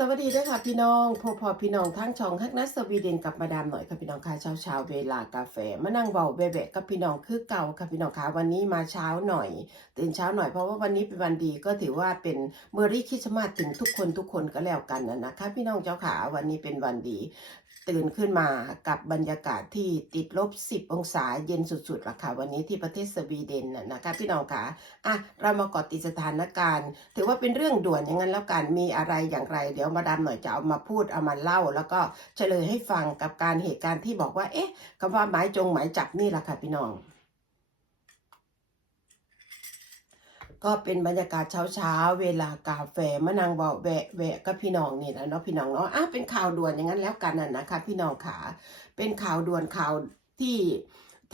สวัสดีด้วยค่ะพี่น้องพอพอพี่น้องทั้งช่องฮักนัสสวีเดนกับมาดามหน่อยค่ะพี่น้องค่ะเช้าเช้าๆเวลากาแฟมานั่งเบาเบะกับพี่น้องคือเก่าค่ะพี่น้องค่ะวันนี้มาเช้าหน่อยตื่นเช้าหน่อยเพราะว่าวันนี้เป็นวันดีก็ถือว่าเป็นเมอรี่คริสต์มาสถึงทุกคนทุกคนก็แล้วกันนะนะคะพี่น้องเจ้าขาวันนี้เป็นวันดี ตื่นขึ้นมากับบรรยากาศที่ติดลบ 10 องศาเย็นสุดๆละค่ะวันนี้ที่ประเทศสวีเดนน่ะนะคะพี่น้องค่ะอะเรามาเกาะติดสถานการณ์ ถือว่าเป็นเรื่องด่วนอย่างนั้นแล้วกันมีอะไรอย่างไรเดี๋ยวมาดามหน่อยจะเอามาพูดเอามาเล่า แล้วก็เฉลยให้ฟังกับการเหตุการณ์ที่บอกว่า เอ๊ะคำว่าหมายจงหมายจับนี่แหละค่ะพี่น้องก็เป็นบรรยากาศเช้าๆ เวลากาแฟมะนางเบาแวะแวะกับพี่น้องนี่นะเนาะพี่น้องเนาะอะเป็นข่าวด่วนอย่างนั้นแล้วกันน่ะนะคะ พี่น้องขาเป็นข่าวด่วนข่าวที่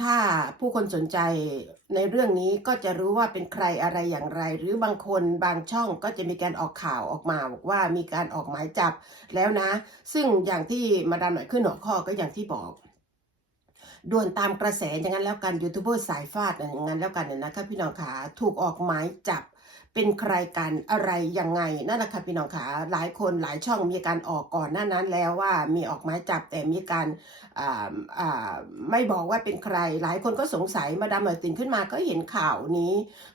ถ้าผู้คนสนใจในเรื่องนี้ก็จะรู้ว่าเป็นใครอะไรอย่างไร หรือบางคนบางช่องก็จะมีการออกข่าวออกมาบอกว่ามีการออกหมายจับแล้วนะ ซึ่งอย่างที่มาดามหน่อยขึ้นหัวข้อก็อย่างที่บอกด่วนตามกระแสอย่างนั้นแล้วกันยูทูบเบอร์สายฟาดอย่างนั้นแล้วกันนะนะคะพี่น้องขาถูกออกหมายจับ เป็นใครกันอะไรยังไงนั่นแหละค่ะพี่น้องขาหลายคนหลายช่องมีการออกก่อนหน้านั้นแล้วว่ามีออกหมายจับแต่มีการอ่าอ่าไม่บอกว่าเป็นใคร หลายคนก็สงสัยมาดามหน่อยตื่นขึ้นมาก็เห็นข่าวนี้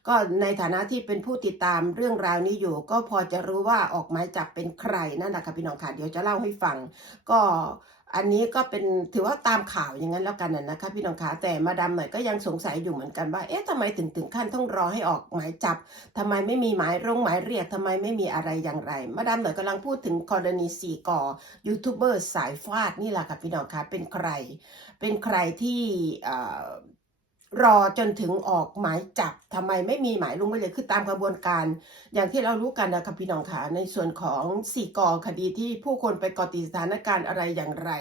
ก็ในฐานะที่เป็นผู้ติดตามเรื่องราวนี้อยู่ ก็พอจะรู้ว่าออกหมายจับเป็นใครนั่นแหละค่ะพี่น้องค่ะเดี๋ยวจะเล่าให้ฟังก็ อันนี้ก็เป็นถือว่าตามข่าวอย่างนั้นแล้วกันน่ะนะคะพี่น้องขาแต่มาดามหน่อยก็ยังสงสัยอยู่เหมือนกันว่าเอ๊ะทำไมถึงถึงขั้นต้องรอให้ออกหมายจับทำไมไม่มีหมายรงหมายเรียกทำไมไม่มีอะไรอย่างไร มาดามหน่อยกำลังพูดถึงกรณีสี่ก่อยูทูบเบอร์สายฟาดนี่แหละค่ะพี่น้องขาเป็นใคร เป็นใครที่อ่า รอจนถึงออกหมายจับทำไมไม่มีหมายลงไปเลยคือตามกระบวนการ อย่างที่เรารู้กันนะคะพี่น้องคะในส่วนของสี่กอคดีที่ผู้คนไปเกาะติดสถานการณ์อะไรอย่างไร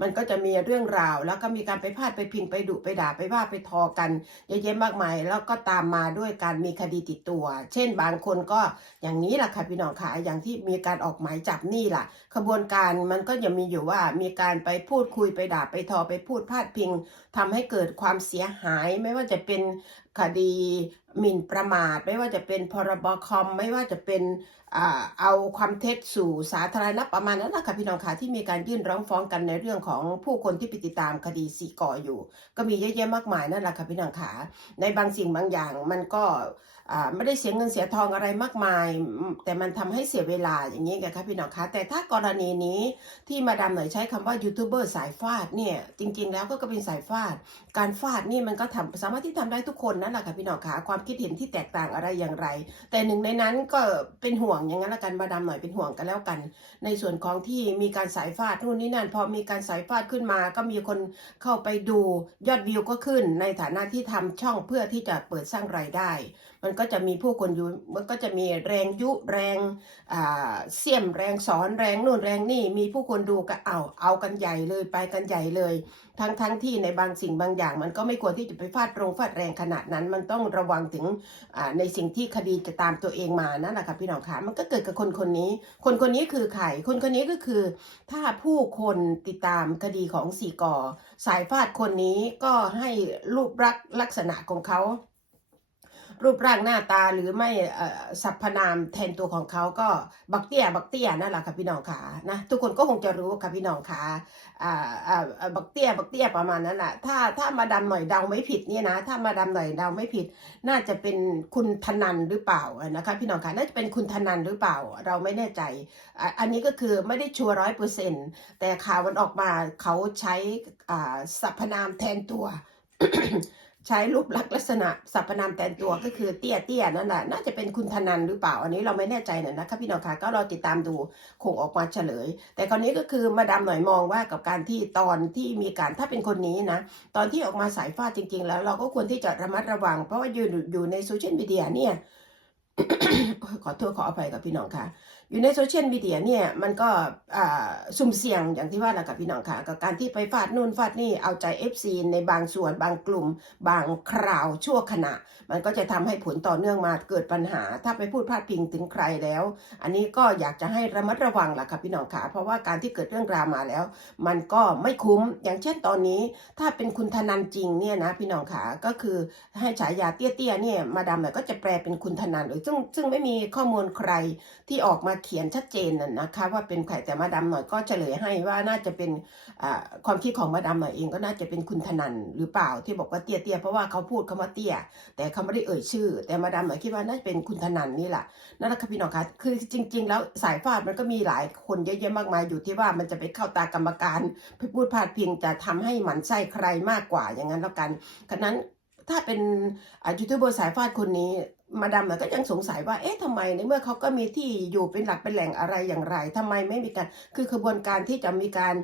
มันก็จะมีเรื่องราว แล้วก็มีการไปพาดไปพิงไปดุไปด่าไปว่าไปทอกันเยอะแยะมากมาย แล้วก็ตามมาด้วยการมีคดีติดตัว เช่นบางคนก็อย่างนี้แหละค่ะพี่น้องคะอย่างที่มีการออกหมายจับนี่แหละขบวนการมันก็ยังมีอยู่ว่ามีการไปพูดคุยไปด่าไปทอไปพูดพาดพิงทำให้เกิดความเสียหายไม่ว่าจะเป็นคดีหมิ่นประมาท ไม่ว่าจะเป็นพรบคอม ไม่ว่าจะเป็นอ่าเอาความเท็จสู่สาธารณะประมาณนั้นแหละค่ะพี่น้องค่ะที่มีการยื่นร้องฟ้องกันในเรื่องของผู้คนที่ไปติดตามคดีสีก่ออยู่ ก็มีเยอะแยะมากมายนั่นแหละค่ะพี่น้องค่ะในบางสิ่งบางอย่างมันก็อ่าไม่ได้เสียเงินเสียทองอะไรมากมาย แต่มันทำให้เสียเวลาอย่างนี้ไงคะพี่น้องคะแต่ถ้ากรณีนี้ที่มาดามหน่อยใช้คำว่ายูทูบเบอร์สายฟาดเนี่ยจริงๆแล้วก็เป็นสายฟาด การฟาดนี่มันก็ทำสามารถที่ทำได้ทุกคนนั่นแหละค่ะพี่น้องคะความคิดเห็นที่แตกต่างอะไรอย่างไร แต่หนึ่งในนั้นก็เป็นห่วงอย่างนั้นละกันมาดามหน่อยเป็นห่วงกันแล้วกัน ในส่วนของที่มีการสายฟาดนู่นนี่นั่นพอมีการสายฟาดขึ้นมา ก็มีคนเข้าไปดูยอดวิวก็ขึ้น ในฐานะที่ทำช่องเพื่อที่จะเปิดสร้างรายได้ มันก็จะมีผู้คนอยู่มันก็จะมีแรงยุแรงเสี่ยมแรงสอนแรงนู่นแรงนี่ มีผู้คนดูก็เอาเอากันใหญ่เลยไปกันใหญ่เลย ทั้งทั้งที่ในบางสิ่งบางอย่าง มันก็ไม่ควรที่จะไปฟาดตรงฟาดแรงขนาดนั้น มันต้องระวังถึงในสิ่งที่คดีจะตามตัวเองมานั่นแหละค่ะพี่น้องคะมันก็เกิดกับคนคนนี้ คนคนนี้คือใครคนคนนี้ก็คือ ถ้าผู้คนติดตามคดีของสี่กอสายฟาดคนนี้ก็ให้รูปลักษณ์ลักษณะของเขา รูปร่างหน้าตาหรือไม่สรรพนามแทนตัวของเขาก็บักเตี้ยบักเตี้ยนั่นแหละค่ะพี่น้องขานะทุกคนก็คงจะรู้ค่ะพี่น้องขาอ่าบักเตี้ยบักเตี้ยประมาณนั้นแหละถ้าถ้ามาดำหน่อยเดาไม่ผิดเนี่ยนะ ถ้ามาดำหน่อยเดาไม่ผิด น่าจะเป็นคุณธนันหรือเปล่านะคะพี่น้องคะน่าจะเป็นคุณธนันหรือเปล่า เราไม่แน่ใจ อันนี้ก็คือไม่ได้ชัวร้อยเปอร์เซ็นต์แต่ข่าวมันออกมาเขาใช้สรรพนามแทนตัว ใช้รูปลักษณ์ลักษณะสรรพนามแทนตัวก็คือเตี้ยเตี้ยนั่นแหละน่าจะเป็นคุณธนันหรือเปล่า อันนี้เราไม่แน่ใจนะนะคะพี่น้องคะก็รอติดตามดูคงออกมาเฉลย แต่คราวนี้ก็คือมาดามหน่อยมองว่ากับการที่ตอนที่มีการถ้าเป็นคนนี้นะตอนที่ออกมาสายฟาดจริง ๆ แล้วเราก็ควรที่จะระมัดระวัง เพราะว่าอยู่อยู่ในโซเชียลมีเดียเนี่ยขอโทษขออภัยกับพี่น้องค่ะ อยู่ในโซเชียลมีเดียเนี่ยมันก็สุ่มเสี่ยงอย่างที่ว่าแหละกับพี่น้องค่ะกับการที่ไปฟาดนู่นฟาดนี่เอาใจ FC ในบางส่วนบางกลุ่ม บางคราวชั่วขณะ มันก็จะทำให้ผลต่อเนื่องมาเกิดปัญหา ถ้าไปพูดพาดพิงถึงใครแล้ว อันนี้ก็อยากจะให้ระมัดระวังแหละค่ะพี่น้องค่ะเพราะว่าการที่เกิดเรื่องราวมาแล้ว มันก็ไม่คุ้มอย่างเช่นตอนนี้ถ้าเป็นคุณธนันจริงเนี่ยนะพี่น้องค่ะก็คือให้ฉายาเตี้ยๆเนี่ยมาดามเนี่ยก็จะแปลเป็นคุณธนันเลยซึ่งซึ่งไม่มีข้อมูลใครที่ออกมาเขียนชัดเจนน่ะนะคะว่าเป็นใครแต่มาดามหน่อยก็เฉลยให้ว่าน่าจะเป็นความคิดของมาดามหน่อยเองก็น่าจะเป็นคุณธนันหรือเปล่าที่บอกว่าเตี้ยเตี้ยเพราะว่าเขาพูดคำว่าเตี้ย แต่เขาไม่ได้เอ่ยชื่อ แต่มาดามหน่อยคิดว่าน่าจะเป็นคุณธนันนี่แหละนั่นแหละค่ะพี่น้องคะคือจริง ๆ แล้วสายฟาดมันก็มีหลายคนเยอะแยะมากมายอยู่ที่ว่ามันจะไปเข้าตากรรมการไปพูดพาดพิงจะทำให้หมันไส้ใครมากกว่าอย่างนั้นแล้วกันฉะนั้นถ้าเป็นยูทูบเบอร์สายฟาดคนนี้ มาดามหน่อยก็ยังสงสัยว่า เอ๊ะทำไมในเมื่อเขาก็มีที่อยู่เป็นหลักเป็นแหล่งอะไรอย่างไรทำไมไม่มีการ คือขบวนการที่จะมีการ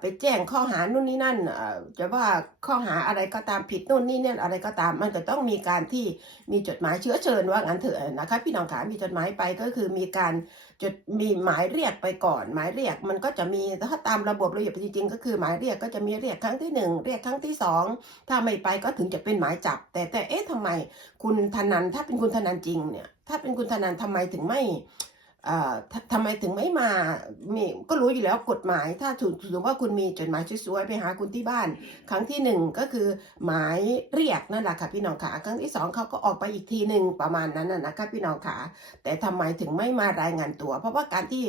ไปแจ้งข้อหานู่นนี่นั่นอ่าจะว่าข้อหาอะไรก็ตามผิดนู่นนี่นั่นอะไรก็ตาม มันจะต้องมีการที่มีจดหมายเชื้อเชิญว่างั้นเถอะนะคะพี่น้องขามีจดหมายไปก็คือมีการจดมีหมายเรียกไปก่อน หมายเรียกมันก็จะมีถ้าตามระบบระเบียบจริงๆก็คือหมายเรียกก็จะมีเรียกครั้งที่หนึ่งเรียกครั้งที่สองถ้าไม่ไปก็ถึงจะเป็นหมายจับ แต่แต่เอ๊ะทำไมคุณธนันถ้าเป็นคุณธนันจริงเนี่ยถ้าเป็นคุณธนันทำไมถึงไม่ ททำไมถึงไม่มามีก็รู้อยู่แล้วกฎหมาย ถ้าถือถือว่าคุณมีจดหมายสวยๆไปหาคุณที่บ้าน ครั้งที่หนึ่งก็คือหมายเรียกนั่นแหละค่ะพี่น้องขาครั้งที่สองเขาก็ออกไปอีกทีหนึ่งประมาณนั้นน่ะนะคะพี่น้องขาแต่ทำไมถึงไม่มารายงานตัว เพราะว่าการที่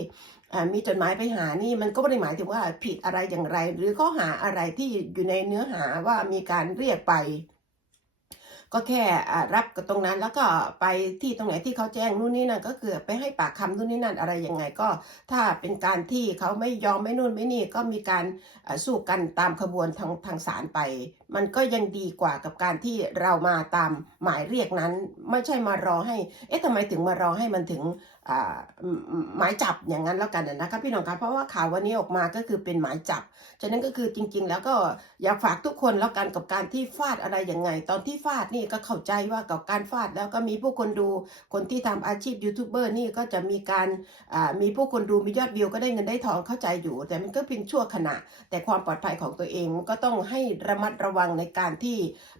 อ่ามีจดหมายไปหานี่มันก็ไม่ได้หมายถึงว่าผิดอะไรอย่างไร หรือข้อหาอะไรที่อยู่ในเนื้อหาว่ามีการเรียกไป ก็แค่รับกับตรงนั้นแล้วก็ไปที่ตรงไหนที่เขาแจ้งนู่นนี่นั่นก็คือไปให้ปากคำนู่นนี่นั่นอะไรยังไงก็ ถ้าเป็นการที่เขาไม่ยอมไม่นู่นไม่นี่ก็มีการสู้กันตามขบวนทางทางศาลไป มันก็ยังดีกว่ากับการที่เรามาตามหมายเรียกนั้น ไม่ใช่มารอให้ เอ๊ะทำไมถึงมารอให้มันถึง หมายจับอย่างนั้นแล้วกันนะคะพี่น้องคะเพราะว่าข่าววันนี้ออกมาก็คือเป็นหมายจับ ฉะนั้นก็คือจริง ๆ แล้วก็อยากฝากทุกคนแล้วกันกับการที่ฟาดอะไรยังไง ตอนที่ฟาดนี่ก็เข้าใจว่ากับการฟาดแล้วก็มีผู้คนดูคนที่ทำอาชีพยูทูบเบอร์นี่ก็จะมีการอ่ามีผู้คนดูมียอดวิวก็ได้เงินได้ทองเข้าใจอยู่ แต่มันก็เป็นชั่วขณะ แต่ความปลอดภัยของตัวเองก็ต้องให้ระมัดระวังในการที่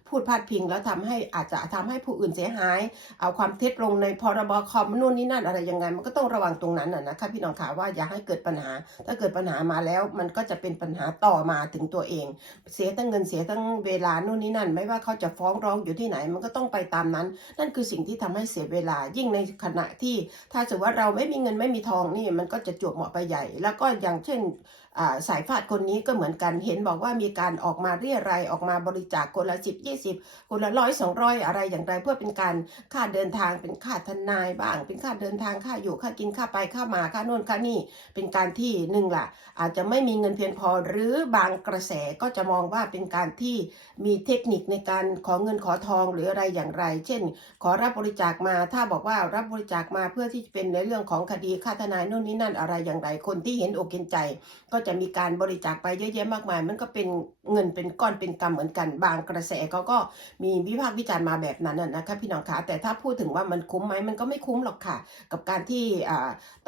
พูดพาดพิง แล้วทำให้อาจจะทำให้ผู้อื่นเสียหาย เอาความเท็จลงในพรบคอมนู่นนี่นั่นอะไรยังไง มันก็ต้องระวังตรงนั้นนะนะคะพี่น้องขาว่าอย่าให้เกิดปัญหา ถ้าเกิดปัญหามาแล้ว มันก็จะเป็นปัญหาต่อมาถึงตัวเอง เสียทั้งเงินเสียทั้งเวลานู่นนี่นั่น ไม่ว่าเขาจะฟ้องร้องอยู่ที่ไหน มันก็ต้องไปตามนั้น นั่นคือสิ่งที่ทำให้เสียเวลา ยิ่งในขณะที่ ถ้าสมมติว่าเราไม่มีเงินไม่มีทองนี่มันก็จะจวบเหมาะไปใหญ่ แล้วก็อย่างเช่นสายฟาดคนนี้ก็เหมือนกันเห็นบอกว่ามีการออกมาเรียรายออกมาบริจาคคนละสิบยี่สิบคนละร้อยสองร้อยอะไรอย่างไร เพื่อเป็นการค่าเดินทางเป็นค่าทนายบ้าง เป็นค่าเดินทางค่าอยู่ค่ากินค่าไปค่ามาค่าโน่นค่านี่เป็นการที่หนึ่งล่ะ อาจจะไม่มีเงินเพียงพอหรือบางกระแสก็จะมองว่าเป็นการที่มีเทคนิคในการขอเงินขอทองหรืออะไรอย่างไร เช่น ขอรับบริจาคมาถ้าบอกว่ารับบริจาคมาเพื่อที่จะเป็นในเรื่องของคดีค่าทนายนู่นนี่นั่นอะไรอย่างไร คนที่เห็นอกเห็นใจ ก็จะมีการบริจาคไปเยอะแยะมากมาย มันก็เป็นเงินเป็นก้อนเป็นกำเหมือนกัน บางกระแสเขาก็มีวิพากษ์วิจารณ์มาแบบนั้นนะนะคะพี่น้องคะแต่ถ้าพูดถึงว่ามันคุ้มไหมมันก็ไม่คุ้มหรอกค่ะ กับการการที่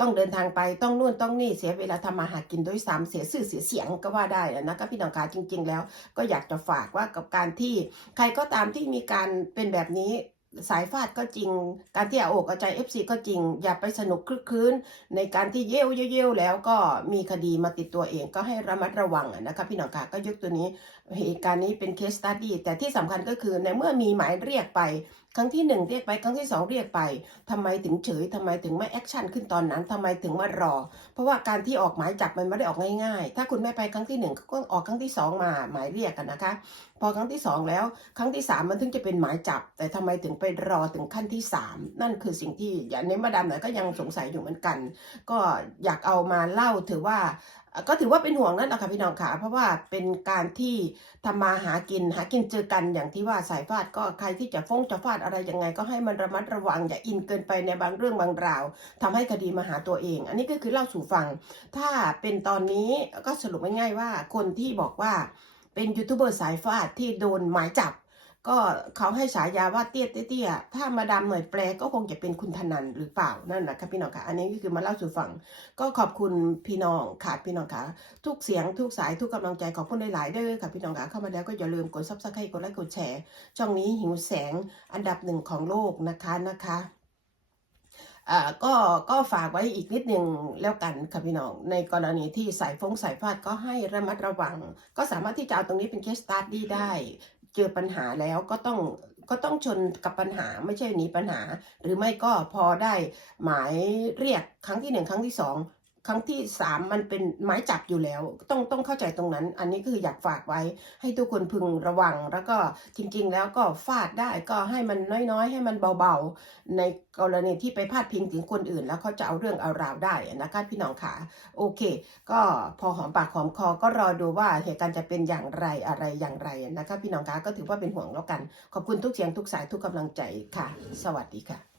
ต้องเดินทางไปต้องนู่นต้องนี่เสียเวลาทำมาหากินด้วยซ้ำเสียชื่อเสียเสียงก็ว่าได้นะคะพี่น้องคะจริง ๆ แล้ว ก็อยากจะฝากว่ากับการที่ใครก็ตามที่มีการเป็นแบบนี้สายฟาดก็จริง การที่เอาอกเอาใจ FC ก็จริง อย่าไปสนุกคลึกคลื้นในการที่เย้วเย้วเย้วแล้วก็มีคดีมาติดตัวเองก็ให้ระมัดระวังนะคะพี่น้องค่ะก็ยกตัวนี้เหตุการณ์นี้เป็นเคสตัดดี้แต่ที่สำคัญก็คือในเมื่อมีหมายเรียกไป ครั้งที่หนึ่งเรียกไปครั้งที่สองเรียกไปทำไมถึงเฉยทำไมถึงไม่แอคชั่นขึ้นตอนนั้นทำไมถึงมารอ เพราะว่าการที่ออกหมายจับมันไม่ได้ออกง่ายๆ ถ้าคุณไม่ไปครั้งที่หนึ่งก็ออกครั้งที่สองมาหมายเรียกกันนะคะ พอครั้งที่สองแล้วครั้งที่สามมันถึงจะเป็นหมายจับ แต่ทำไมถึงไปรอถึงขั้นที่สามนั่นคือสิ่งที่อย่างนี้มาดามหน่อยก็ยังสงสัยอยู่เหมือนกัน ก็อยากเอามาเล่าถือว่า ก็ถือว่าเป็นห่วงนั่นแหละค่ะพี่น้องค่ะ เพราะว่าเป็นการที่ทำมาหากินหากินเจอกันอย่างที่ว่าสายฟาดก็ใครที่จะฟ้องจะฟาดอะไรยังไง ก็ให้มันระมัดระวังอย่าอินเกินไปในบางเรื่องบางราวทำให้คดีมาหาตัวเอง อันนี้ก็คือเล่าสู่ฟัง ถ้าเป็นตอนนี้ก็สรุปง่ายๆว่าคนที่บอกว่าเป็นยูทูบเบอร์สายฟาดที่โดนหมายจับ ก็เขาให้ฉายาว่าเตี้ยเตี้ยถ้ามาดามหน่อยแปลก็คงจะเป็นคุณธนันหรือเปล่านั่นนะคะพี่น้องค่ะอันนี้ก็คือมาเล่าสู่ฟัง ก็ขอบคุณพี่น้องค่ะพี่น้องค่ะทุกเสียงทุกสายทุกกำลังใจขอบคุณหลายๆเด้อค่ะพี่น้องค่ะเข้ามาแล้วก็อย่าลืมกดซับสไครต์กดไลค์กดแชร์ช่องนี้หิวแสงอันดับหนึ่งของโลกนะคะนะคะอ่าก็ก็ฝากไว้อีกนิดหนึ่งแล้วกันค่ะพี่น้อง ในกรณีที่สายฟงสายฟาดก็ให้ระมัดระวัง ก็สามารถที่จะเอาตรงนี้เป็นเคสตัดดี้ได้ เจอปัญหาแล้วก็ต้องก็ต้องชนกับปัญหาไม่ใช่หนีปัญหา หรือไม่ก็พอได้หมายเรียกครั้งที่หนึ่งครั้งที่สอง ครั้งที่สามมันเป็นหมายจับอยู่แล้ว ต้องต้องเข้าใจตรงนั้น อันนี้คืออยากฝากไว้ ให้ทุกคนพึงระวัง แล้วก็จริง ๆ แล้วก็ฟาดได้ก็ให้มันน้อยๆ ให้มันเบาๆ ในกรณีที่ไปพาดพิงถึงคนอื่น แล้วเขาจะเอาเรื่องเอาราวได้นะคะพี่น้องขาโอเค ก็พอหอมปากหอมคอก็รอดูว่าเหตุการณ์จะเป็นอย่างไรอะไรอย่างไรนะคะพี่น้องคะก็ถือว่าเป็นห่วงแล้วกัน ขอบคุณทุกเสียงทุกสายทุกกำลังใจค่ะ สวัสดีค่ะ